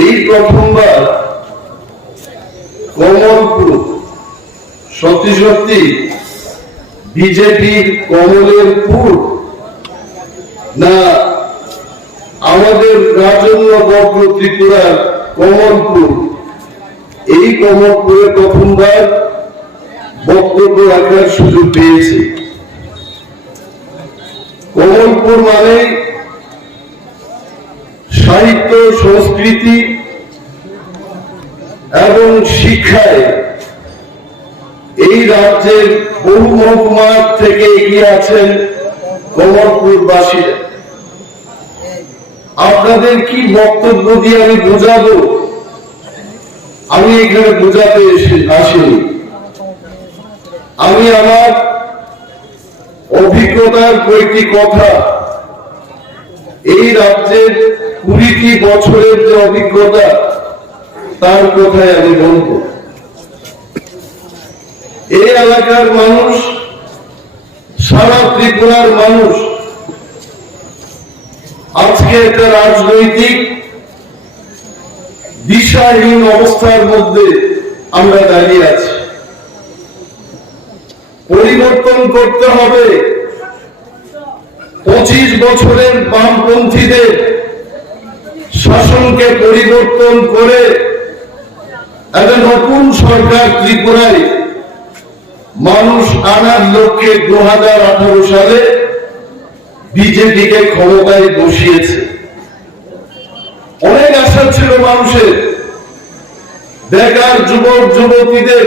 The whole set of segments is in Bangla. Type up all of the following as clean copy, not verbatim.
এই প্রথমবার কমলপুর সত্যি সত্যি বিজেপির কমলের পুর না আমাদের রাজন্য বক্র ত্রিপুরার কমলপুর, এই কমলপুরে প্রথমবার বক্তব্য রাখার সুযোগ পেয়েছি। কমলপুর মানে সাহিত্য, সংস্কৃতি এবং শিক্ষায় এই রাজ্যের বহু মহকুমা থেকে এগিয়ে আছেন কমলপুরবাসীরা। আপনাদের কি বক্তব্য দিয়ে আমি বোঝাবো, আমি এখানে বোঝাতে আসিনি। আমি আমার অভিজ্ঞতার কয়েকটি কথা, এই রাজ্যের 20টি বছরের যে অভিজ্ঞতা তার কথায় আমি বলব। এই এলাকার মানুষ, সারা ত্রিপুরার মানুষ আজকে একটা রাজনৈতিক দিশাহীন অবস্থার মধ্যে আমরা দাঁড়িয়ে আছি। পরিবর্তন করতে হবে। 25 বছরের বামপন্থীদের শাসনকে পরিবর্তন করে একটা নতুন সরকার ত্রিপুরায় মানুষ আনার লক্ষ্যে 2018 সালে বিজেপিকে ক্ষমতায় বসিয়েছে। অনেক আশা ছিল মানুষের, বেকার যুবক যুবতীদের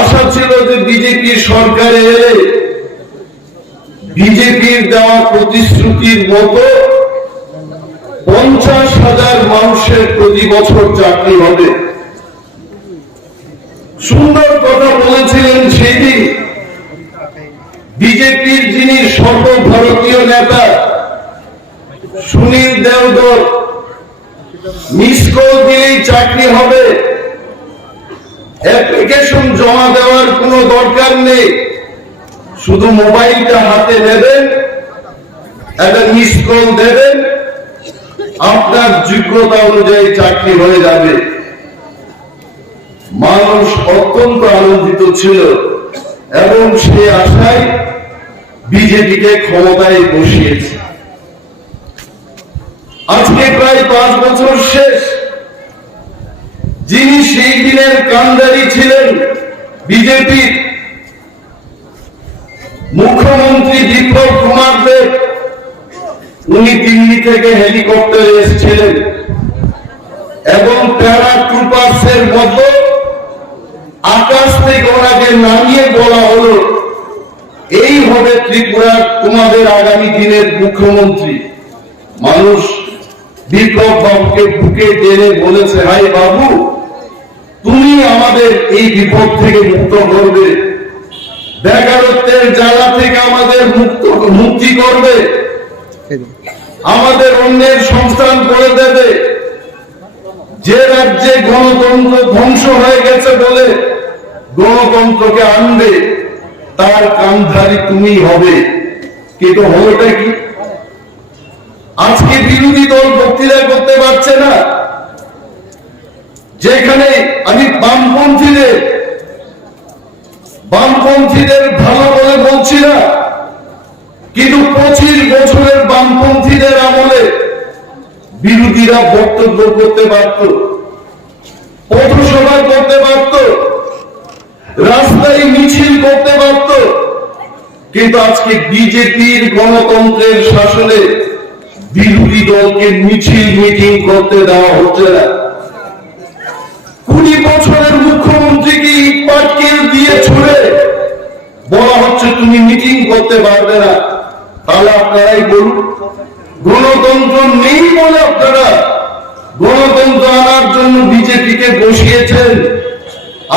আশা ছিল যে বিজেপি সরকারে এলে বিজেপির দেওয়া প্রতিশ্রুতির মতো 50,000 মানুষের প্রতি বছর চাকরি হবে। সুন্দর কথা বলেছিলেন সেই দিন বিজেপির যিনি সর্বভারতীয় নেতা সুনীল দেওধর, মিস কল দিলেই চাকরি হবে, অ্যাপ্লিকেশন জমা দেওয়ার কোনো দরকার নেই, শুধু মোবাইলটা হাতে নেবেন, একটা মিস কল দেবেন, আপনার যোগ্যতা অনুযায়ী চাকরি হয়ে যাবে। মানুষ অত্যন্ত আনন্দিত ছিল এবং সে আশায় বিজেপিকে ক্ষমতায় বসিয়েছে। আজকে প্রায় 5 বছর শেষ। যিনি সেই দিনের কান্ডারি ছিলেন বিজেপির মুখ্যমন্ত্রী বিপ্লব কুমার দেব, উনি দিল্লি থেকে হেলিকপ্টারে এসেছিলেন এবং প্যারাট্রুপার্সের মতো আকাশ থেকে ওনাকে নামিয়ে বলা হলো, এই হবে ত্রিপুরার তোমাদের আগামী দিনের মুখ্যমন্ত্রী। মানুষ বিপ্লব বাবুকে বুকে টেনে বলেছে, হাই বাবু, তুমি আমাদের এই বিপদ থেকে মুক্ত করবে, বেকারত্বের জ্বালা থেকে আমাদের মুক্তি করবে, আমাদের অন্যের সংস্থান করে দেবে। যে রাজ্যে গণতন্ত্র ধ্বংস হয়ে গেছে বলে গণতন্ত্রকে আনবে, তার কান্ধারি তুমি হবে। কিন্তু হলোটা কি? আজকে বিরোধী দল বক্তৃতা করতে পারছে না। যেখানে আমি বামপন্থীদের ভালো বলে বলছি না, কিন্তু 25 বছরের বামপন্থীদের আমলে বিরোধীরা বক্তব্য করতে পারত, পথসভা করতে পারত, রাস্তায় মিছিল করতে পারত। কিন্তু আজকে বিজেপির গণতন্ত্রের শাসনে বিরোধী দলকে মিছিল মিটিং করতে দেওয়া হচ্ছে না। 20 বছরের মুখ্যমন্ত্রীকে ইট পাটকেল দিয়ে ছুড়ে বলা হচ্ছে তুমি মিটিং করতে পারবে না। তাহলে আপনারাই বলুন, গণতন্ত্র নেই বলে আপনারা গণতন্ত্র আনার জন্য বিজেপিকে বসিয়েছেন।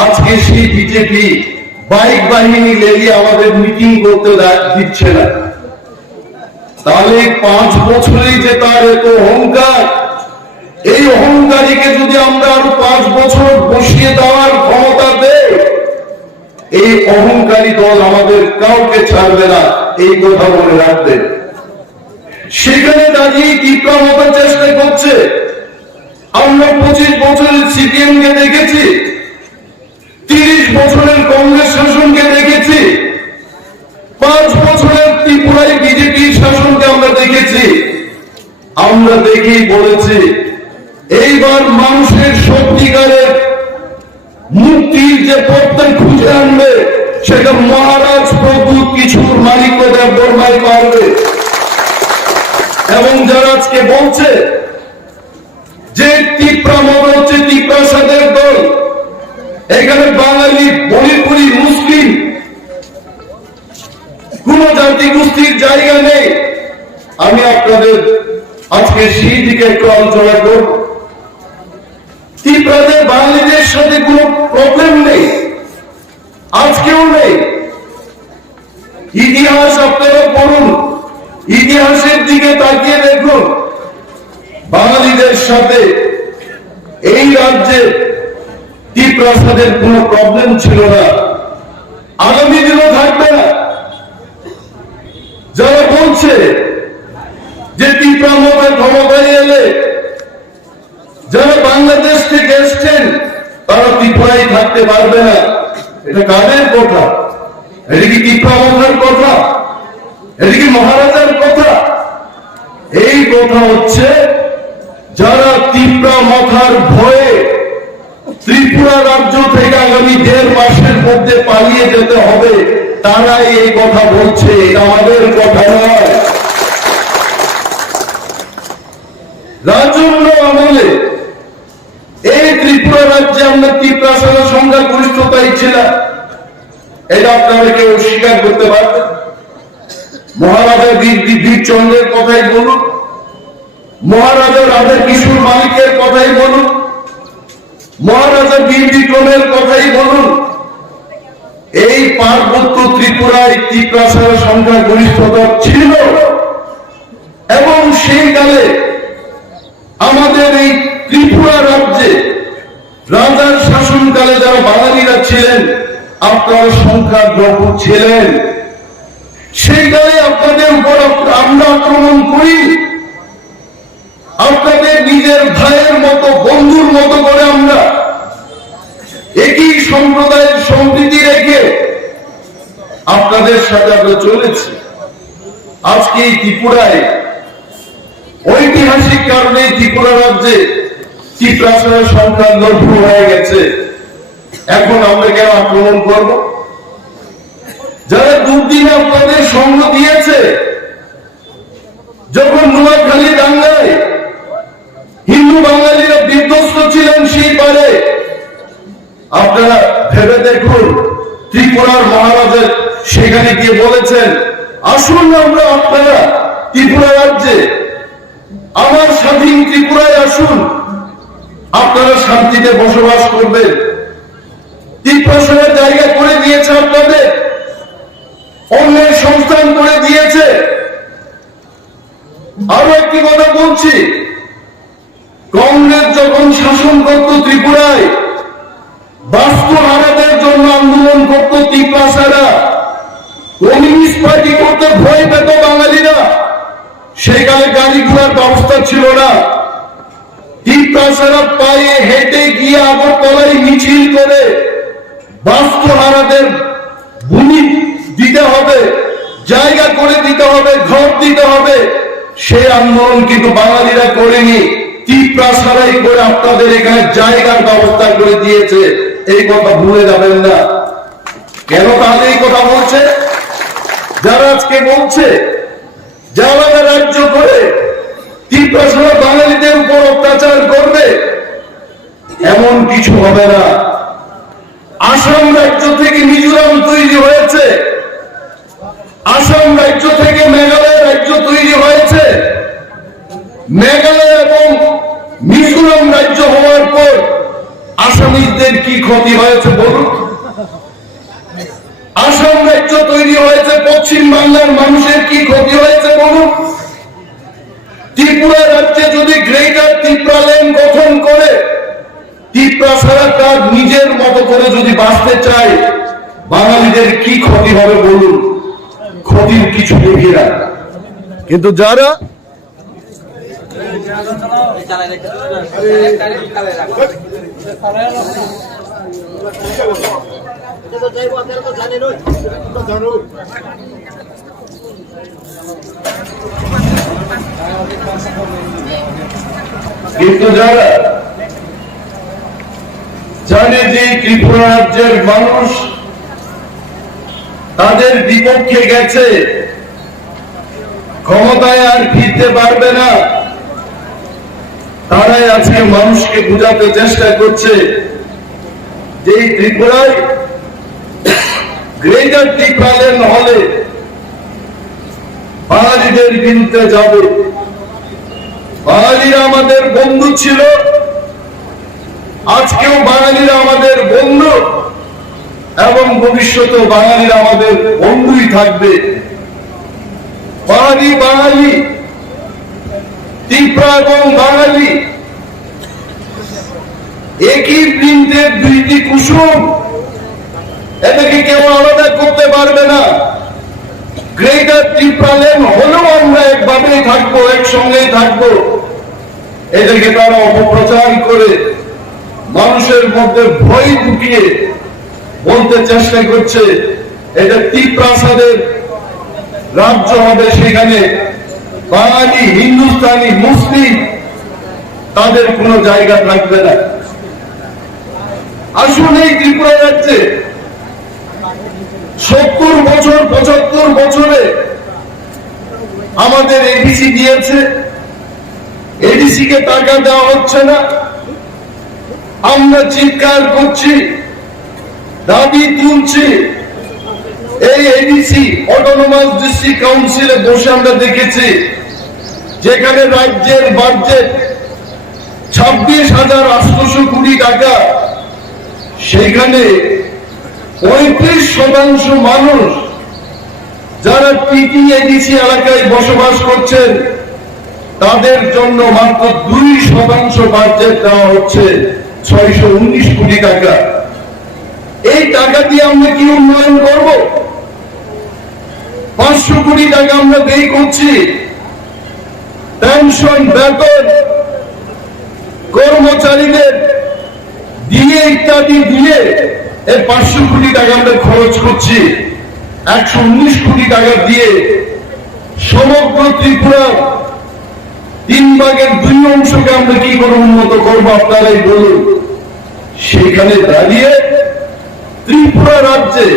আজকে সেই বিজেপি বাইক বাহিনী লেগে আমাদের মিটিং করতে দিচ্ছে না। তাহলে 5 বছরেই যে তার এত অহংকার, এই অহংকারীকে যদি আমরা আরো 5 বছর বসিয়ে দেওয়ার ক্ষমতা দেই, এই অহংকারী দল আমাদের কাউকে ছাড়বে না, এই কথা মনে রাখবেন। সেখানে দাঁড়িয়ে কি প্রমাণের চেষ্টা করছে আমরা 25 বছরের সিপিএম কে দেখেছি, 30 বছরের কংগ্রেস শাসনকে দেখেছি, 5 বছরের ত্রিপুরায় বিজেপির শাসনকে আমরা দেখেছি। আমরা দেখেই বলেছি এইবার মানুষের সত্যিকারের মুক্তির যে পথটা খুঁজে আনবে সেটা মহারাজ প্রভু কিছুর মালিক বর্মাই পারবে। এবং যারা আজকে বলছে যে টিপ্রা মনে হচ্ছে টিপ্রাসাদের দল, এখানে বাঙালি মণিপুরি মুসলিম কোন জাতি গোষ্ঠীর জায়গা নেই, আমি আপনাদের আজকে সেই দিকে একটু আলোচনা করব। টিপ্রাদের বাঙালিদের সাথে কোনো প্রবলেম নেই, আজকেও নেই। ইতিহাস আপনারা পড়ুন, ইতিহাসের দিকে তাকিয়ে দেখুন, বাঙালিদের সাথে এই রাজ্যে টিপ্রাসাদের কোনো প্রবলেম ছিল না, আগামী দিনও থাকবে না। যারা বলছে যে টিপ্রা মহোদয় ক্ষমতায় এলে যারা বাংলাদেশ থেকে এসছেন তারা ত্রিপুরায় থাকতে পারবে না, এটা কাদের কথা? এটা কি টিপ্রা মহোদয়ের কথা? এটা কি মহারাজার কথা? এই কথা হচ্ছে যারা ত্রিপুরা মাথার ভয়ে ত্রিপুরা রাজ্য থেকে আগামী 1.5 মাসের মধ্যে পালিয়ে যেতে হবে, তারাই এই কথা বলছে, এটা আমাদের কথা নয়। রাজন্য আমলে এই ত্রিপুরা রাজ্যে আমরা ত্রিপ্রাসাদের সংখ্যা গরিষ্ঠতাই ছিল, এটা আপনারা কেউ স্বীকার করতে পারবেন? মহারাজা বীরচন্দ্রের কথাই বলুন, মহারাজা রাধা কিশোর মালিকের কথাই বলুন, মহারাজা বীর বিক্রমের কথাই বলুন, এই পার্বত্য ত্রিপুরায় ত্রিপ্রাসাদের সংখ্যা গরিষ্ঠতা ছিল। এবং সেই কালে আমাদের এই ত্রিপুরা রাজ্যে রাজার শাসনকালে যারা বাঙালিরা ছিলেন আপনারা সংখ্যালঘু ছিলেন। সেই কালে আপনাদের উপর আমরা আক্রমণ করি, আপনাদের নিজের ভাইয়ের মতো বন্ধুর মতো করে আমরা একই সম্প্রদায়ের সম্প্রীতি রেখে আপনাদের সাথে আমরা চলেছি। আজকে এই ত্রিপুরায় ঐতিহাসিক কারণে ত্রিপুরা রাজ্যে ত্রিপ্রাসাদের সংখ্যা লঘু হয়ে গেছে, এখন আমরা কেন আক্রমণ করব? যারা দুর্দিনে আপনাদের সঙ্গ দিয়েছে, যখন নোয়াখালী দাঙ্গায় হিন্দু বাঙালিরা বিধ্বস্ত ছিলেন সেই পারে, আপনারা ভেবে দেখুন ত্রিপুরার মহারাজা সেখানে গিয়ে বলেছেন আসুন আমরা আপনারা ত্রিপুরা রাজ্যে আমার স্বাধীন ত্রিপুরায় আসুন, আপনারা শান্তিতে বসবাস করবেন। ত্রিপ্রাসাদের জায়গা করে দিয়েছে, আপনাদের অন্যের সংস্থান করে দিয়েছে। আরো একটি কথা বলছি, কংগ্রেস যখন শাসন করত ত্রিপুরায়, বাস্তুহারাদের জন্য আন্দোলন করত ত্রিপ্রাসারা, কমিউনিস্ট পার্টি করতে ভয় পেত বাঙালিরা। সেখানে গাড়ি ঘোড়ার ব্যবস্থা ছিল না, ত্রিপ্রাসারা পায়ে হেঁটে গিয়ে আগরতলায় মিছিল করে বাস্তুহারাদের ভূমি দিতে হবে, জায়গা করে দিতে হবে, ঘর দিতে হবে। সেই আন্দোলন কিন্তু বাঙালিরা করেনি, ত্রিপ্রাসারাই করে আপনাদের এখানে জায়গার ব্যবস্থা করে দিয়েছে। এই কথা ভুলে যাবেন না। কেন তাহলে এই কথা বলছে? যারা আজকে বলছে যে আলাদা রাজ্য করে ত্রিপ্রাসারা বাঙালিদের উপর অত্যাচার করবে, এমন কিছু হবে না। আসাম রাজ্য থেকে মিজোরাম তৈরি হয়েছে, আসাম রাজ্য থেকে মেঘালয় রাজ্য তৈরি হয়েছে। মেঘালয় এবং মিজোরাম রাজ্য হওয়ার পর আসামিদের কি ক্ষতি হয়েছে বলুন? আসাম রাজ্য তৈরি হয়েছে, পশ্চিম বাংলার মানুষের কি ক্ষতি হয়েছে বলুন? ত্রিপুরা রাজ্যে যদি গ্রেটার ত্রিপুরা ল্যান্ড গঠন করে ত্রিপ্রাসারা তার নিজের মতো করে যদি বাঁচতে চায়, বাঙালিদের কি ক্ষতি হবে বলুন? ক্ষতির কিছু দেখি না। কিন্তু যারা কিন্তু যারা জানে যে ত্রিপুরা রাজ্যের মানুষ তাদের বিপক্ষে গেছে, ক্ষমতায় আর ফিরতে পারবে না, তারাই আজকে মানুষকে বোঝাতে চেষ্টা করছে যে ত্রিপুরায় গ্রেটার ত্রিপুরাল্যান্ড হলে বাঙালিদের বিরুদ্ধে যাবে। বাঙালিরা আমাদের বন্ধু ছিল, আজকেও বাঙালিরা আমাদের বন্ধু এবং ভবিষ্যতেও বাঙালিরা আমাদের বন্ধুই থাকবে। বাঙালি বাঙালি, ত্রিপুরা এবং বাঙালি একই বৃন্তের দুইটি কুসুম, এটাকে কেউ আলাদা করতে পারবে না। গ্রেটার ত্রিপুরাল্যান্ড হলেও আমরা একভাবেই থাকবো, একসঙ্গেই থাকবো। এটাকে তারা অপপ্রচার করে মানুষের মধ্যে ভয় ঢুকিয়ে বলতে চেষ্টা করছে এটা ত্রিপ্রাসাদের রাজ্য হবে, সেখানে বাঙালি, হিন্দুস্তানি, মুসলিম তাদের কোনো জায়গা থাকবে না। আসুন এই ত্রিপুরা রাজ্যে 70 বছর 75 বছরে আমাদের এডিসি দিয়েছে, এডিসি কে টাকা দেওয়া হচ্ছে না। আমরা চিৎকার করছি, দাবি তুলছি। এই এডিসি অটোনমাস ডিস্ট্রিক্ট কাউন্সিলে বসে আমরা দেখেছি যেখানে রাজ্যের বাজেট 26,800 কোটি টাকা, সেখানে 35% মানুষ যারা টিটি এডিসি এলাকায় বসবাস করছেন তাদের জন্য মাত্র 2% বাজেট দেওয়া হচ্ছে 619 কোটি টাকা। এই টাকা দিয়ে আমরা কি উন্নয়ন করব? 500 কোটি টাকা আমরা ব্যয় করছি পেনশন, বেতন, কর্মচারীদের দিয়ে ইত্যাদি দিয়ে এই 500 কোটি টাকা আমরা খরচ করছি। 119 কোটি টাকা দিয়ে সমগ্র ত্রিপুরার 3/2 অংশকে আমরা কি করে উন্নত করবো আপনারাই বলুন। সেখানে দাঁড়িয়ে ত্রিপুরা রাজ্যে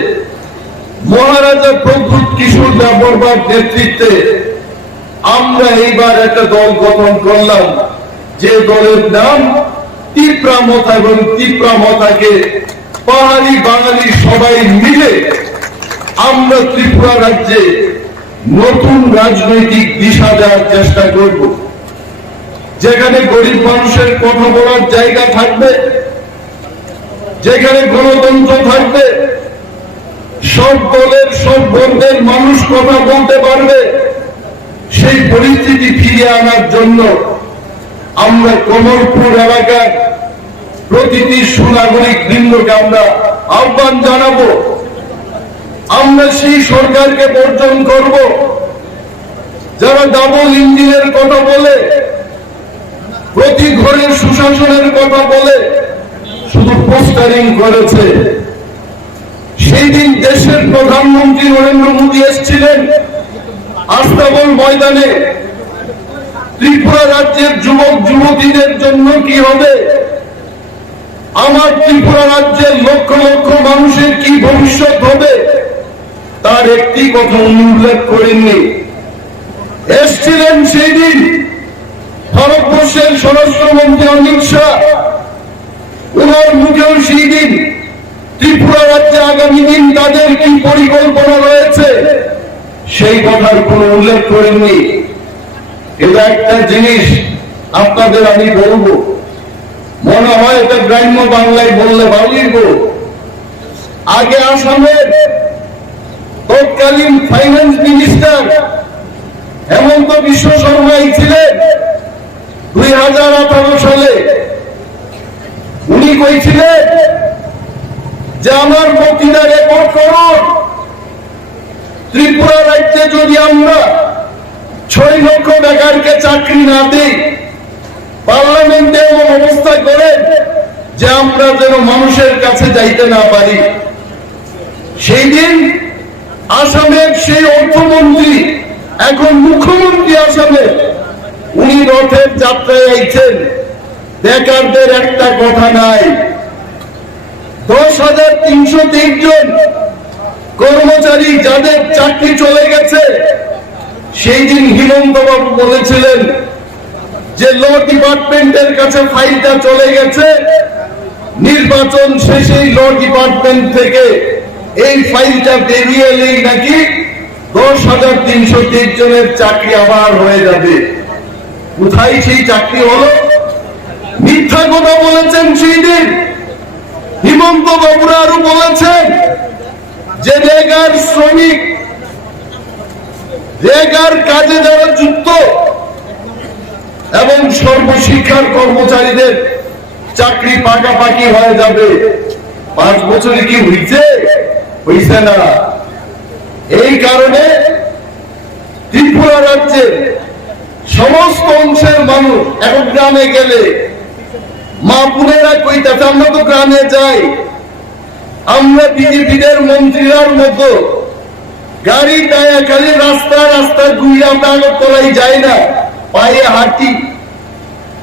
মহারাজা প্রদ্যুৎ কিশোর দেববর্মার নেতৃত্বে আমরা এইবার একটা দল গঠন করলাম, যে দলের নাম ত্রিপুরা মথা, এবং ত্রিপুরা মথাকে পাহাড়ি বাঙালি সবাই মিলে আমরা ত্রিপুরা রাজ্যে নতুন রাজনৈতিক দিশা দেওয়ার চেষ্টা করব, যেখানে গরিব মানুষের কথা বলার জায়গা থাকবে, যেখানে গণতন্ত্র থাকবে, সব দলের সব বর্গের মানুষ কথা বলতে পারবে। সেই পরিস্থিতি ফিরিয়ে আনার জন্য আমরা কমলপুর এলাকার প্রতিটি সুনাগরিক বৃন্দকে আমরা আহ্বান জানাবো। আমরা সেই সরকারকে বর্জন করব যারা ডাবল ইঞ্জিনের কথা বলে, প্রতি ঘরের সুশাসনের কথা বলে শুধু পোস্টারিং করেছে। সেই দিন দেশের প্রধানমন্ত্রী নরেন্দ্র মোদী এসেছিলেন আস্তাবল ময়দানে, ত্রিপুরা রাজ্যের যুবক যুবতীদের জন্য কি হবে, আমার ত্রিপুরা রাজ্যের লক্ষ লক্ষ মানুষের কি ভবিষ্যৎ হবে, তার একটি কথা উল্লেখ করেননি। এসেছিলেন সেই দিন ভারতবর্ষের স্বরাষ্ট্রমন্ত্রী অমিত শাহ, ওনার মুখেও সেই দিন ত্রিপুরা রাজ্যে আগামী দিন তাদের কি পরিকল্পনা রয়েছে সেই কথার কোনো উল্লেখ করেননি। এটা একটা জিনিস আপনাদের আমি বলবো, মনে হয় এটা গ্রাম্য বাংলায় বললে ভালোই গো। আগে আসামের তৎকালীন ফাইন্যান্স মিনিস্টার হেমন্ত বিশ্ব শর্মাই ছিলেন 2018 সালে। উনি কইছিলেন যে আমার বক্তৃতা রেকর্ড করুন, ত্রিপুরা রাজ্যে যদি আমরা 6 লক্ষ বেকারকে চাকরি না দিই পার্লামেন্টে এমন অবস্থা করেন যে আমরা যেন মানুষের কাছে যাইতে না পারি। সেই দিন আসামের সেই অর্থমন্ত্রী, এখন মুখ্যমন্ত্রী আসামে, উনি রথের যাত্রায় আইছেন, বেকারদের একটা কথা নাই। 10,303 জন কর্মচারী যাদের চাকরি চলে গেছে, সেই দিন হিমন্ত বাবু বলেছিলেন যে ল ডিপার্টমেন্টের কাছে ফাইলটা চলে গেছে, নির্বাচন শেষেই ল ডিপার্টমেন্ট থেকে এই ফাইলটা বেরিয়ে এলেই নাকি 10,303 জনের চাকরি আবার হয়ে যাবে। কোথায় সেই চাকরি হলো? মিথ্যা কথা বলেছেন সেই দিন হিমন্ত বাবুরা। আরো বলেছেন যে রেগার শ্রমিক, রেগার কাজে যারা যুক্ত এবং সর্বশিক্ষার কর্মচারীদের চাকরি পাকাপাকি হয়ে যাবে। 5 বছরে কি হইছে না। এই কারণে ত্রিপুরা রাজ্যের সমস্ত অংশের মানুষ এখন গ্রামে গেলে মা বোনেরা কইতাছে, আমরা তো গ্রামে যাই, আমরা বিজেপিদের মন্ত্রীরার মতো গাড়ি টায়া খালি রাস্তা রাস্তা ঘুরে আমরা আগরতলায় যাই না, পায়ে হাঁটি,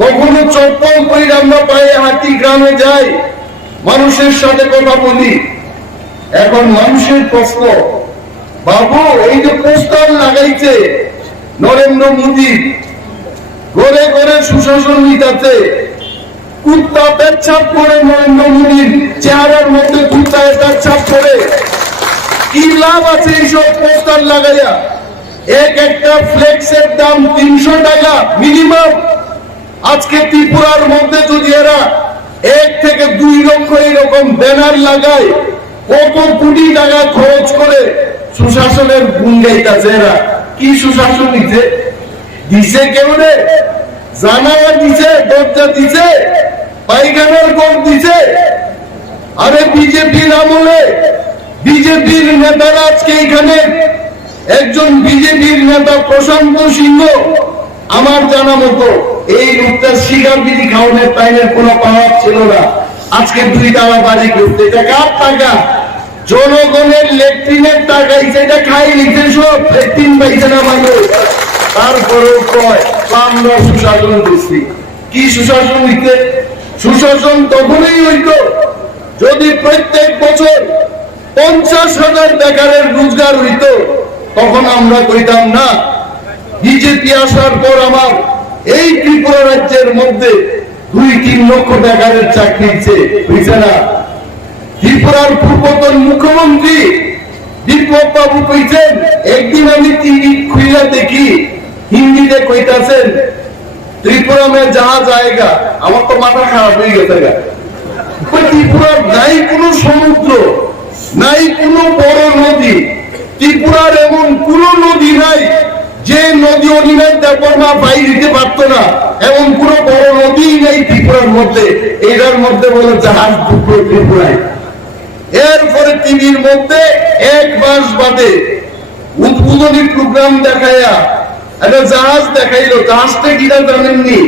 কখনো চপ্পল করি আমরা পায়ে হাঁটি, গ্রামে যাই, মানুষের সাথে কথা বলি। এখন মানুষের প্রশ্ন, বাবু এই যে পোস্টার লাগাইছে নরেন্দ্র মোদী, ঘরে ঘরে সুশাসন নিতে, কুত্তা পেচ্ছাপ করে নরেন্দ্র মোদীর চেহারার মধ্যে কুত্তা পেচ্ছাপ করে, কি লাভ আছে এইসব পোস্টার লাগাইয়া? একটা ফ্লেক্সের দাম 300 টাকা মিনিমাম। আজকে ত্রিপুরার মধ্যে যদি এরা 1 থেকে 2 লক্ষ এরকম ব্যানার লাগায়, কত কোটি টাকা খরচ করে সুশাসনের গুণ গাইতেছে এরা। কি সুশাসন দিছে কেউ রে? জানালা দিছে, দরজা দিছে, পায়খানার ঘর দিছে। আরে বিজেপির আমলে বিজেপির নেতারা, আজকে এখানে একজন বিজেপির নেতা প্রশান্ত সিংহ, আমার জানা মতো এই লোকটা শিকার বিধি খাওয়ানোর টাইমের কোনো পাওয়ার ছিল না, আজকে 2 তালা বাড়ি করতে। এটা কার টাকা? জনগণের লেট্রিনের টাকা, সেটা খাই নিতে, সব লেট্রিন পাইছে না মানুষ। তারপরেও কয় আমরা সুশাসন করছি। কি সুশাসন হইতে? সুশাসন তখনই হইতো যদি প্রত্যেক বছর 50,000 বেকারের রোজগার হইত। তখন আমরা কইতাম না বিজেপি আসার পর আমার এই ত্রিপুরা রাজ্যের মধ্যে 2-3 লক্ষ বেকারের চাকরি হইছে না। ত্রিপুরার পূর্বতন মুখ্যমন্ত্রী বিপ্লব বাবু কইছেন, একদিন আমি টিভি খুইলা দেখি হিন্দিতে কইতাছেন ত্রিপুরা মে যাহা জায়গা, আমার তো মাথা খারাপ হয়ে গেছে। ত্রিপুরার নাই কোনো সমুদ্র, নাই কোনো বড় নদী, ত্রিপুরার এমন কোন নদী নাই যে নদী অনিমেষ দেববর্মা পাই দিতে পারতো না, এমন কোন বড় নদী নেই ত্রিপুরার মধ্যে। এটার মধ্যে বলে জাহাজ ঢুকলো ত্রিপুরায়। এরপরে টিভির মধ্যে 1 মাস বাদে উদ্বোধনী প্রোগ্রাম দেখাইয়া একটা জাহাজ দেখাইলো। জাহাজটা কিনা জানেননি?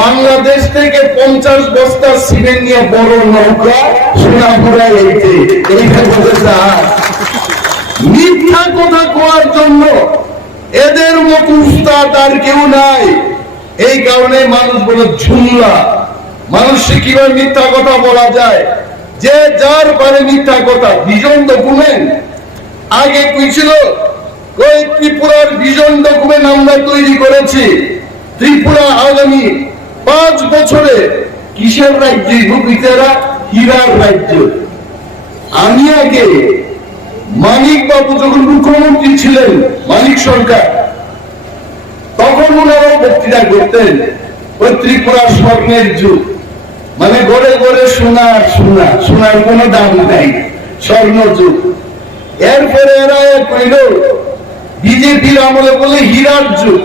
বাংলাদেশ থেকে 50 বস্তা সিমেন্ট নিয়ে বড় নৌকা সোনাপুরা এইতে, এইটা বলে জাহাজ। মিথ্যা কথা কোয়ার জন্য এদের মতো উস্তাদ আর কেউ নাই। এই কারণে মানুষ বলে ঝুমলা। মানুষকে কিভাবে মিথ্যা কথা বলা যায়? যে যার পারে মিথ্যা কথা। ভিশন ডকুমেন্ট আগে কি ছিল? ওই ত্রিপুরার ভিশন ডকুমেন্ট আমরা তৈরি করেছি। ত্রিপুরা আগামী 5 বছরে কিসের রাজ্য? হীরার রাজ্য। আমি আগে মানিক বাবু যখন মুখ্যমন্ত্রী ছিলেন, মানিক সরকার, তখন ওনারা বক্তৃতা করতেন ওই ত্রিপুরা স্বর্ণের যুগ, মানে ঘরে ঘরে সোনার সোনা, সোনার কোনো দাম নাই, স্বর্ণ যুগ। এরপরে এরা কইল বিজেপির আমলে বলে হীরার যুগ।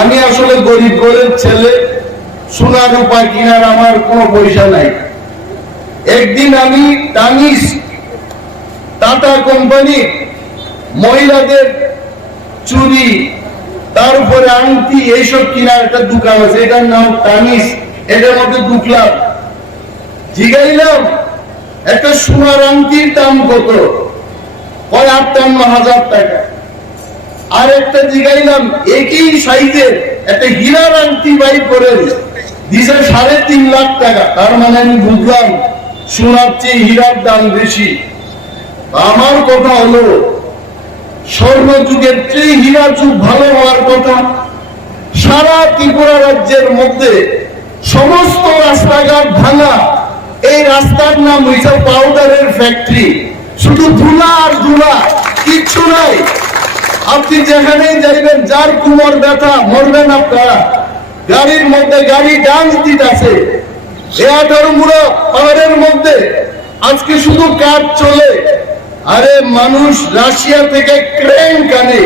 আমি আসলে গরিব ঘরের ছেলে, সোনা রূপা কিনার আমার কোনো পয়সা নাই। একদিন আমি তানিশ টাটা কোম্পানি মহিলাদের চুড়ি, তারপরে আংটি এইসব কিনার একটা দোকান আছে, এটার নাম তানিস। এটার মধ্যে ঢুকলাম, জিগাইলাম একটা সোনার আংটির দাম কত? 58,000 টাকা। আর একটা জিগাইলাম একই সাইজের একটা হীরার আংটি বাই করে দিছে 3.5 লাখ টাকা। তার মানে আমি বুঝলাম সোনার চেয়ে হীরার দাম বেশি। আমার কথা হলো স্বর্ণ যুগের চেয়ে হীরা যুগ ভালো হওয়ার কথা। সারা ত্রিপুরা রাজ্যের মধ্যে সমস্ত রাস্তাঘাট ভাঙা, এই রাস্তার নাম হইছে পাউডারের ফ্যাক্টরি। শুধু ধুলা আর ধুলা, কিচ্ছু নাই। আপনি যেখানেই যাইবেন, যার কোমর ব্যথা, মরবেন আপনারা। গাড়ির মধ্যে গাড়ি ডান্স দিতেছে। এই 18 মুড়ো পাহাড়ের মধ্যে আজকে শুধু কাঠ চলে। আরে মানুষ রাশিয়া থেকে ক্রেন কানে,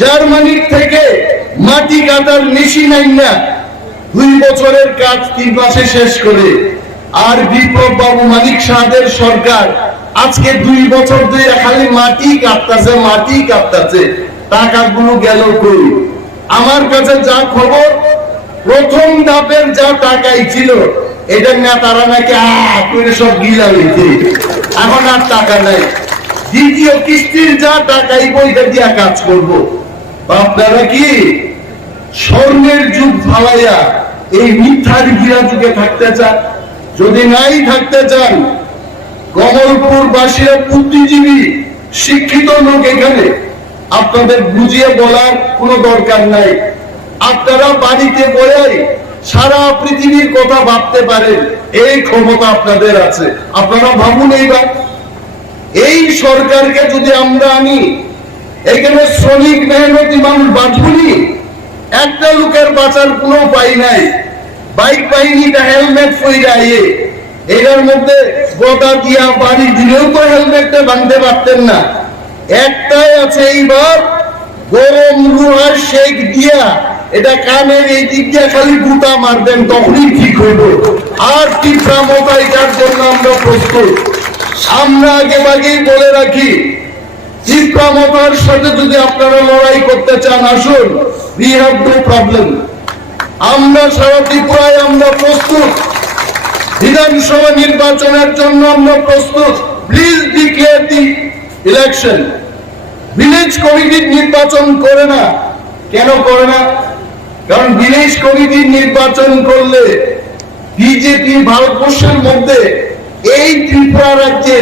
জার্মানির থেকে মাটি কাটার মেশিন আইনা 2 বছরের কাজ 3 মাসে শেষ করে। আর বিপ্লব বাবু মানিক শাহদের সরকার আজকে 2 বছর ধরে খালি মাটি কাটতেছে, মাটি কাটতেছে। টাকাগুলো গেল কই? আমার কাছে যা খবর, প্রথম ধাপের যা টাকাই ছিল এটা নেতারা নাকি করে সব গিলা হইছে, এখন আর টাকা নাই। দ্বিতীয় কিস্তির যা টাকাই বইটা দিয়া কাজ করব। আপনারা কি স্বর্ণের যুগ ফালাইয়া এই মিথ্যার গিরা যুগে থাকতে চান? যদি নাই থাকতে চান, কমলপুর বাসীরা বুদ্ধিজীবী শিক্ষিত লোক, এখানে আপনাদের বুঝিয়ে বলার কোনো দরকার নাই। আপনারা বাড়িতে বলে সারা পৃথিবীর কথা ভাবতে পারেন, এই ক্ষমতা আপনাদের আছে। আপনারা ভাবুন এইবার, এই সরকারকে যদি আমরা আনি, এখানে শ্রমিক মেহনতি মানুষ বাঁচবনি? একটা লোকের বাঁচার কোনো উপায় নাই। বাইক বাহিনীটা হেলমেট পইরা এটার মধ্যে গোটা দিয়া বাড়ি দিলেও তো হেলমেটটা বাঁধতে পারতেন না। একটাই আছে, এইবার গরম লোহার শেক দিয়া এটা কানের এই দিক দিয়ে খালি গুটা মারবেন, তখনই ঠিক হইব। আর টিপা মোটা এটার জন্য আমরা প্রস্তুত। আমরা আগে আগেই বলে রাখি, টিপা মোটার সাথে যদি আপনারা লড়াই করতে চান, আসুন, we have no problem। আমরা সারা ত্রিপুরায় আমরা প্রস্তুত। বিধানসভা নির্বাচনের জন্য আমরা প্রস্তুত। Please declare the election. Village কমিটির নির্বাচন করে না। কেন করে না? কারণ ভিলেজ কমিটির নির্বাচন করলে বিজেপি ভারতবর্ষের মধ্যে এই ত্রিপুরা রাজ্যে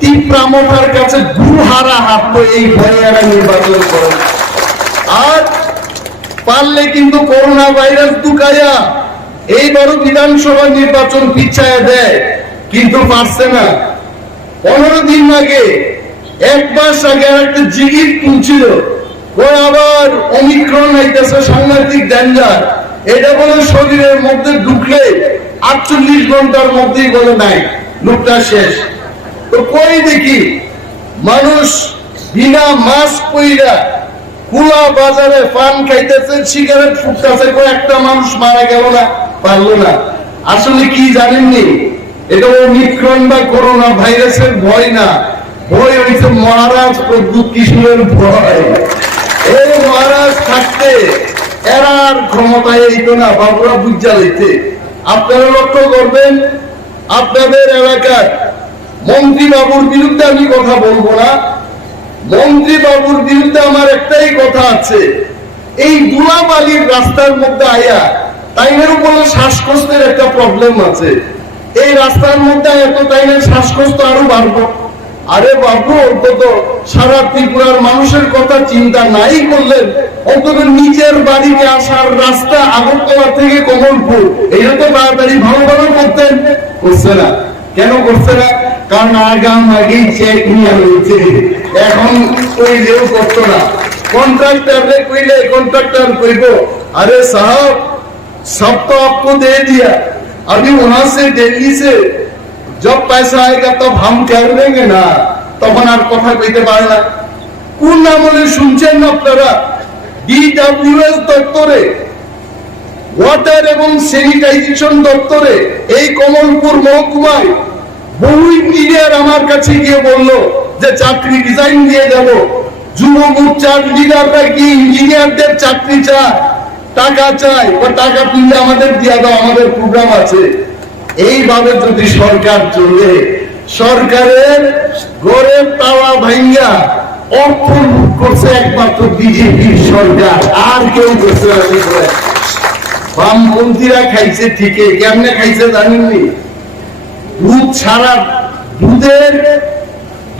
ত্রিপুরা মোটার কাছে গুহারা হাত, এই ভয়ে এরা নির্বাচন করে। আর পারলে কিন্তু করোনা ভাইরাস দুকায়া এইবারও বিধানসভা নির্বাচন পিছায়া দেয়, কিন্তু পারছে না। 15 দিন আগে, 1 মাস আগে একটা জিগির তুলছিল, ওই আবার ওমিক্রন আইতেছে, সাংঘাতিক ডেঞ্জার। এটা বলে শরীরের মধ্যে ঢুকলে 48 ঘন্টার মধ্যেই বলে নাই, লোকটা শেষ। তো কই দেখি মানুষ বিনা মাস্ক পইরা খোলা বাজারে পান খাইতেছে, সিগারেট ফুটতেছে, একটা মানুষ মারা গেল না, পারলো না। আসলে কি জানেননি? এটা ওমিক্রন বা করোনা ভাইরাসের ভয় না, ভয় হইছে মহারাজ প্রদ্যুৎ কিশোরের ভয়। এই মহারাজ থাকতে এরার ক্ষমতায় এইতো না, বাবুরা বুঝা লইতে। আপনারা লক্ষ্য করবেন, আপনাদের এলাকার মন্ত্রী বাবুর বিরুদ্ধে আমি কথা বলবো না। মন্ত্রী বাবুর বিরুদ্ধে আমার একটাই কথা আছে, এই ধুলাবালির রাস্তার মধ্যে আয়া তাইনের উপরে শ্বাসকষ্টের একটা প্রবলেম আছে। এই রাস্তার মধ্যে এত তাইনের শ্বাসকষ্ট আরো বাড়বো। আরে বাবু, অন্তত সারা ত্রিপুরার মানুষের কথা চিন্তা নাই করলেন, অন্তত নিজের বাড়িতে আসার রাস্তা আগরতলা থেকে কমলপুর এটা তো তাড়াতাড়ি ভালো ভালো করতেন। করছে না। কেন করছে না? কারণ আগাম আগেই চেক নিয়ে রয়েছে। এখন কইলেও করতো না। कॉन्ट्रैक्टर कोई कॉन्ट्रैक्टर कोई को अरे साहब सब तो आपको दे दिया, अभी वहां से दिल्ली से जब पैसा आएगा तब हम कर देंगे ना, তখন আর কথা কইতে পারে না। কোন আমলে শুনছেন না আপনারা? ডিডব্লিউএস দপ্তরে, ওয়াটার এবং স্যানিটাইজেশন দপ্তরে এই কমলপুর মহকুমায় বহু ইঞ্জিনিয়ার আমার কাছে গিয়ে বলল যে চাকরি রিজাইন দিয়ে দেব। যুব মোর্চার লিডাররা কি ইঞ্জিনিয়ারদের চাকরি চায়, টাকা চায়, বা টাকা তুললে আমাদের দিয়া দাও, আমাদের প্রোগ্রাম আছে। এইভাবে যদি সরকার চলে, সরকারের গড়ের তালা ভাঙ্গা অর্থ লুট করছে একমাত্র বিজেপির সরকার, আর কেউ করছে না। বামপন্থীরা খাইছে ঠিকই, কেমনে খাইছে জানেননি? দুধ ছাড়া,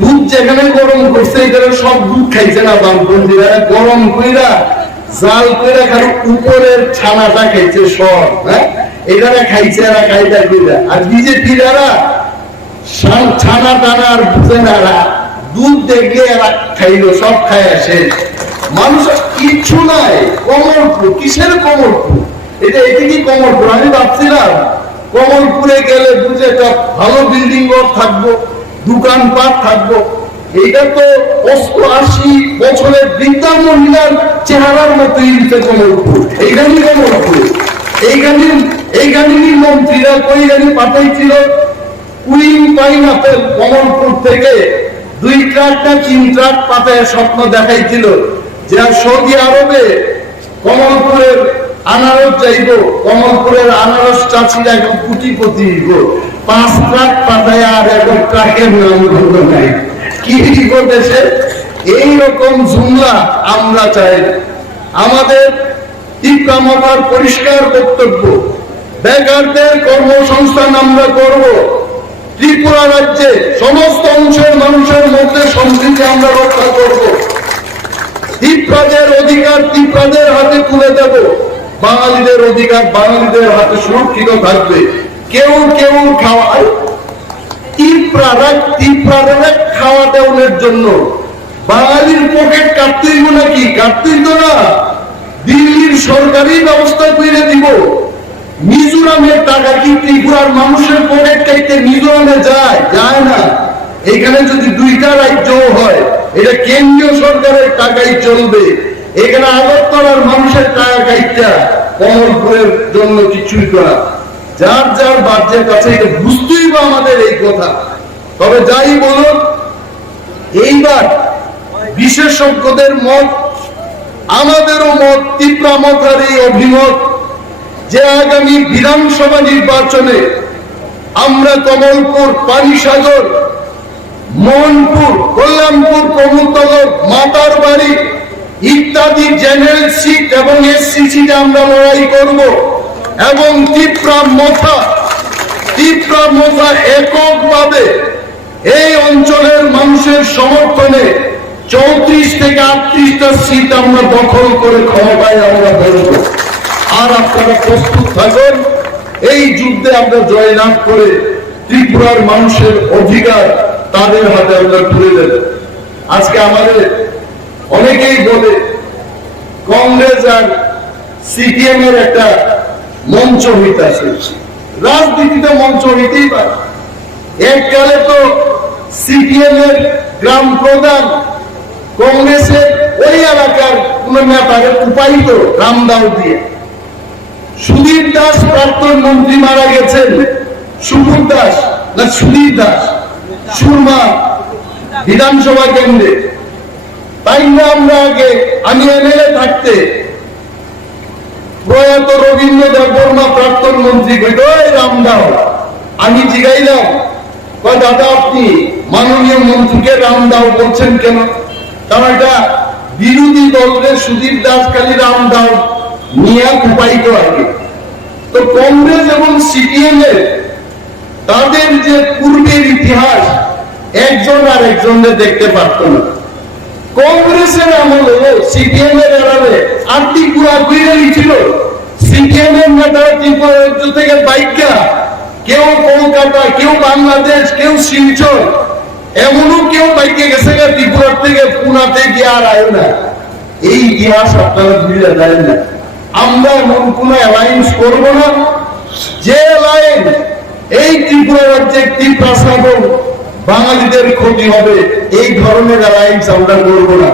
দুধ যেখানে গরম করছে এখানে সব দুধ খাইছে না বামপন্থীরা, গরম কইরা জাল কইরা খালি উপরের ছানাটা খাইছে সব। হ্যাঁ, এখানে খাইছে এরা খাইটা কইরা। আর বিজেপিরা ছানা টানা আর বুঝে না, দুধ দেখলে এরা খাইলো, সব খাই আসে। মানুষের কিচ্ছু নাই, কমলপুর, কিসের কমলপুর? এটা কি কমলপুর? আমি ভাবছিলাম কমলপুরে গেলে বুঝে একটা ভালো বিল্ডিং ঘর থাকবো, দোকানপাট থাকবো। এইটা তো 88 বছরের বৃদ্ধা মহিলার চেহারার মতো কমলপুর। এইখানে কমলপুর, এইখানে মন্ত্রীরা কই জানি পাঠাইছিল কুইন পাইনাপেল কমলপুর থেকে 2 ট্রাক না 3 ট্রাক পাঠায় স্বপ্ন দেখাইছিল যে সৌদি আরবে কমলপুরের আনারস যাইব, কমলপুরের আনারস চাষিরা এখন কোটিপতি হইব। 5 ট্রাক পাঠায় আর এখন ট্রাকের নাম হলো নাই। কি করতেছে? এইরকম জুমলা আমরা চাই। আমাদের তীব্রমাতার পরিষ্কার বক্তব্য, বেকারদের কর্মসংস্থান আমরা করব। ত্রিপুরা রাজ্যে সমস্ত অংশের মানুষের মধ্যে সম্প্রীতি আমরা রক্ষা করব। ত্রিপুরাদের অধিকার ত্রিপুরাদের হাতে তুলে দেব, বাঙালিদের অধিকার বাঙালিদের হাতে সুরক্ষিত থাকবে। কেউ খাওয়ায় ত্রিপুরারা খাওয়া দেওয়ার জন্য বাঙালির পকেট কাটতেই নাকি? কাটতেই তো না, দিল্লির সরকারি ব্যবস্থা করে দিব। মিজোরামের টাকা কি ত্রিপুরার মানুষের পকেট কাটতে মিজোরামে যায় না। এখানে যদি 2টা রাজ্য হয়, এটা কেন্দ্রীয় সরকারের টাকাই চলবে। এখানে আগরতলার মানুষের টাকা কাইটা কমলপুরের জন্য কিছুই করা, যার বাজেট আছে, এটা বুঝতেই বা আমাদের এই কথা। তবে যাই বলুন, এইবার বিশেষজ্ঞদের মত, আমাদেরও মত, তীব্রমাত্রার এই অভিমত যে আগামী বিধানসভা নির্বাচনে আমরা কমলপুর, পানিসাগর, মোহনপুর, কল্যাণপুর, প্রমুতনগর, মাতার বাড়ি ইত্যাদি জেনারেল সিট এবং এসসি সিটে আমরা লড়াই করব। এবং তীব্রমাত্রা এককভাবে এই অঞ্চলের মানুষের সমর্থনে 34 থেকে 38টা সিট আমরা দখল করে ক্ষমতায় আমরা বসবো। আর আপনারা প্রস্তুত থাকুন, এই যুদ্ধে আমরা জয়লাভ করে ত্রিপুরার মানুষের অধিকার তাদের হাতে আমরা তুলে দেব। আজকে আমাদের অনেকেই বলে কংগ্রেস আর সিপিএম এর একটা মঞ্চ হইতেছে। রাজনীতিতে মঞ্চ হইতেই পারে। এককালে তো সিপিএম এর গ্রাম প্রধান কংগ্রেসের ওই এলাকার কোন নেতাকে উপায়িত রামদাও দিয়ে। সুধীর দাস প্রাক্তন মন্ত্রী মারা গেছেন, সুকুর দাস না সুধীর দাস, সুরমা বিধানসভা কেন্দ্রে। তাই না আমরা আগে, আমি এমএলএ থাকতে প্রয়াত রবীন্দ্র দেববর্মা প্রাক্তন মন্ত্রী কইত রামদাও। আমি জিগাইলাম, দাদা আপনি মাননীয় মন্ত্রীকে রামদাও বলছেন কেন? কারণ এটা বিরোধী দলের সুধীর দাস খালি রামদাও নিয়ে উপায়িত আগে। তো কংগ্রেস এবং সিপিএম এর তাদের যে পূর্বের ইতিহাস একজন আর একজনের দেখতে পারত না। কংগ্রেসের আমলে সিপিএম এর এরালে আর্থিক গুড়া গুইরালি ছিল। সিপিএম এর নেতারা ত্রিপুরা রাজ্য থেকে বাইকা, কেউ কলকাতা, কেউ বাংলাদেশ, কেউ শিলচর, এমনও কেউ বাইকে গেছে ত্রিপুরা থেকে পুনাতে গিয়ে আর আয় না। এই ইতিহাস আপনারা ভুলে যায় না। আমরা এমন কোন অ্যালায়েন্স করব না যে অ্যালায়েন্স এই ত্রিপুরা রাজ্যে ত্রিপুরা সাগর বাঙালিদের ক্ষতি হবে। এই ধরনের অ্যালায়েন্স আমরা করব না।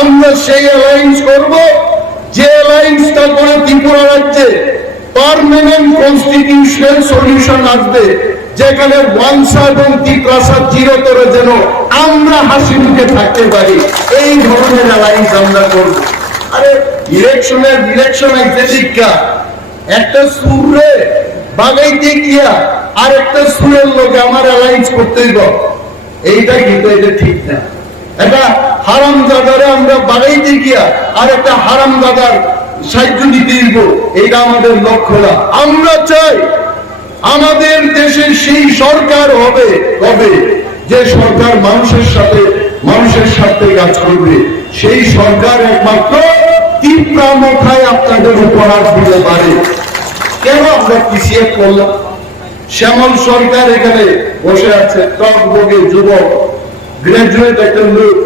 আমরা সেই অ্যালায়েন্স করব যে অ্যালায়েন্সটা করে ত্রিপুরা রাজ্যে পার্মানেন্ট কনস্টিটিউশনাল সলিউশন আসবে, যেখানে ওয়ানসা এবং তিপ্রাসা চিরতরে যেন আমরা হাসি মুখে থাকতে পারি, এই ধরনের অ্যালায়েন্স আমরা করব। আরে ইলেকশন শিক্ষা একটা সুরে বাগাইতে গিয়া আর একটা সুরের লোকে আমার অ্যালায়েন্স করতেই এইটা কিন্তু এটা ঠিক না। একটা হারাম দাদারে আমরা বাগাইতে গিয়া আর একটা হারাম দাদার সাহায্য দিতে দিব, এইটা আমাদের লক্ষ্য না। আমরা চাই আমাদের দেশে সেই সরকার হবে কবে যে সরকার মানুষের সাথে কাজ করবে। সেই সরকার একমাত্র তীব্রামথায় আপনাদের উপর হাত দিতে পারে। কেন আমরা পিছিয়ে পড়লাম? শ্যামল সরকার এখানে বসে আছে, টকবগে যুবক, গ্রাজুয়েট একটা লোক,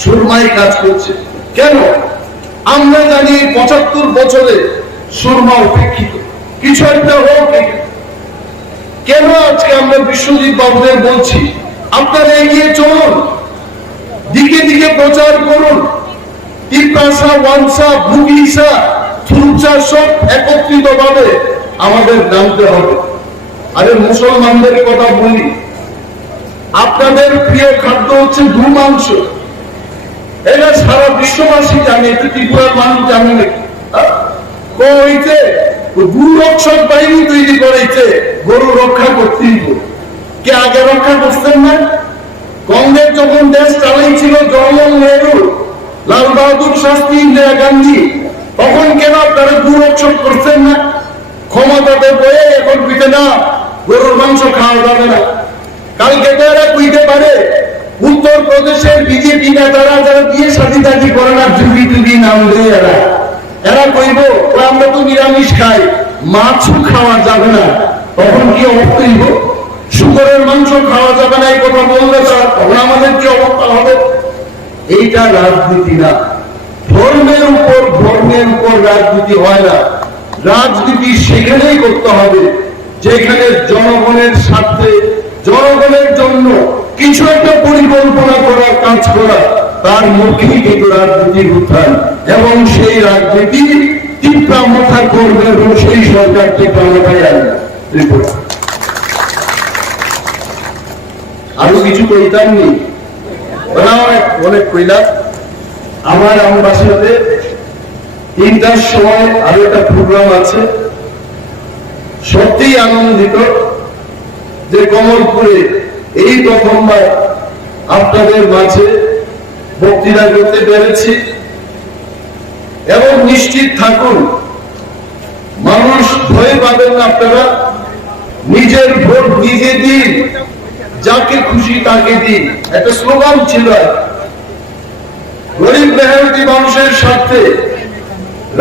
সুরমাই কাজ করছে। কেন? আমরা জানি 75 বছরে সুরমা উপেক্ষিত, কিছু একটা হোক। কেন আজকে আমরা বিশ্বজিৎ বাবুদের বলছি আপনারা এগিয়ে চলুন, দিকে দিকে প্রচার করুন, তিপ্রাসা, ওয়ানসা, ভুগিসা, থুরচা সব একত্রিত ভাবে আমাদের নামতে হবে। আরে মুসলমানদের কথা বলি, আপনাদের প্রিয় খাদ্য হচ্ছে গরু মাংস। এটা সারা বিশ্ববাসী জানে, এটা ত্রিপুরার মানুষ জানে নাকি? কইতে গরু রক্ষক বাহিনী তৈরি করেছে, গরু রক্ষা করতেই। কে আগে রক্ষা করতেন না? কংগ্রেস যখন দেশ চালাইছিল জওহরলাল নেহরু, লাল বাহাদুর শাস্ত্রী, ইন্দিরা গান্ধী, তখন কেন আপনারা গরু রক্ষক করছেন না? ক্ষমতাতে বয়ে এখন পিঠে না গরুর মাংস খাওয়া যাবে না। কালকে তারা কইতে পারে উত্তর প্রদেশের বিজেপি নেতারা যারা বিয়ে সাথী করে না, যুগি টুগি নাম দেয় এরা কইব আমরা তো নিরামিষ খাই, মাছও খাওয়া যাবে না। তখন কি অবস্থা হইব? শুকরের মাংস খাওয়া যাবে না এই কথা বললে তখন আমাদের কি অবস্থা হবে? এইটা রাজনীতি না। ধর্মের উপর রাজনীতি হয় না। রাজনীতি সেখানেই করতে হবে যেখানে জনগণের স্বার্থে, জনগণের জন্য কিছু একটা পরিকল্পনা করা, কাজ করা, তার মুখেই কিন্তু রাজনীতির উত্থান। এবং সেই রাজনীতি তীব্রামথা করবে এবং সেই সরকার তীব্রামথায় আনবে। ত্রিপুরা আরো কিছু কইতাম নি, অনেক কইলাম। আমার বাসাতে 3টার সময় আরো একটা প্রোগ্রাম আছে। সত্যিই আনন্দিত যে কমলপুরে এই প্রথমবার আপনাদের মাঝে বক্তৃতা করতে পেরেছি। এবং নিশ্চিত থাকুন, মানুষ ভয় পাবেন না। আপনারা নিজের ভোট নিজে দিন, যাকে খুশি তাকে দিন, একটা স্লোগান ছিল। গরিব মেহনতি মানুষের স্বার্থে,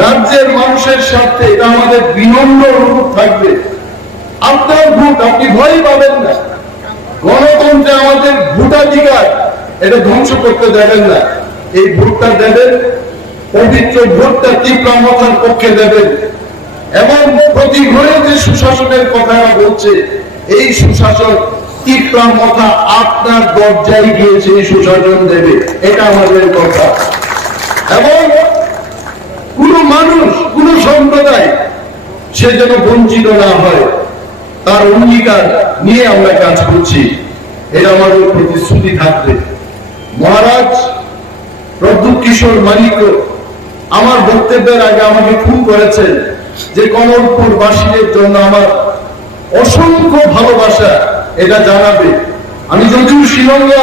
রাজ্যের মানুষের স্বার্থে, এটা আমাদের বিনম্র অনুরোধ থাকবে। আপনার ভোট, আপনি ভয় পাবেন না। গণতন্ত্রে আমাদের ভোটাধিকার, এটা ধ্বংস করতে দেবেন না। এই ভোটটা দেবেন, পবিত্র ভোটটা তীব্রামথার পক্ষে দেবেন। এবং প্রতি ঘরে যে সুশাসনের কথা বলছে, এই সুশাসন তীব্রামথা আপনার দরজায় গিয়েছে, এই সুশাসন দেবে, এটা আমাদের কথা। এবং কোন মানুষ, কোন সম্প্রদায় সে যেন বঞ্চিত না হয়, তার অঙ্গীকার নিয়ে আমরা কাজ করছি। এটা আমাদের প্রতিশ্রুতি থাকবে। মহারাজ প্রদ্যুৎ কিশোর মালিক আমার বক্তব্যের আগে আমাকে ফোন করেছেন যে কমলপুর বাসীদের জন্য আমার অসংখ্য ভালোবাসা, এটা জানাবে। আমি যদিও শিলংয়ে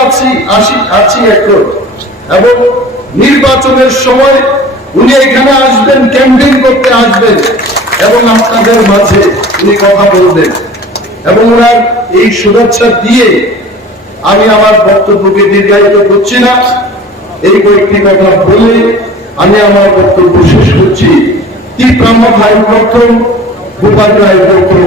আছি একটু, এবং নির্বাচনের সময় উনি এখানে আসবেন, ক্যাম্পেইন করতে আসবেন এবং আপনাদের মাঝে উনি কথা বলবেন। এবং ওনার এই শুভেচ্ছা দিয়ে আমি আমার বক্তব্যকে দীর্ঘায়িত করছি না। এই কয়েকটি কথা বলে আমি আমার বক্তব্য শেষ করছি। তীব্রামথায় প্রথম, গোপাল রায় প্রথম,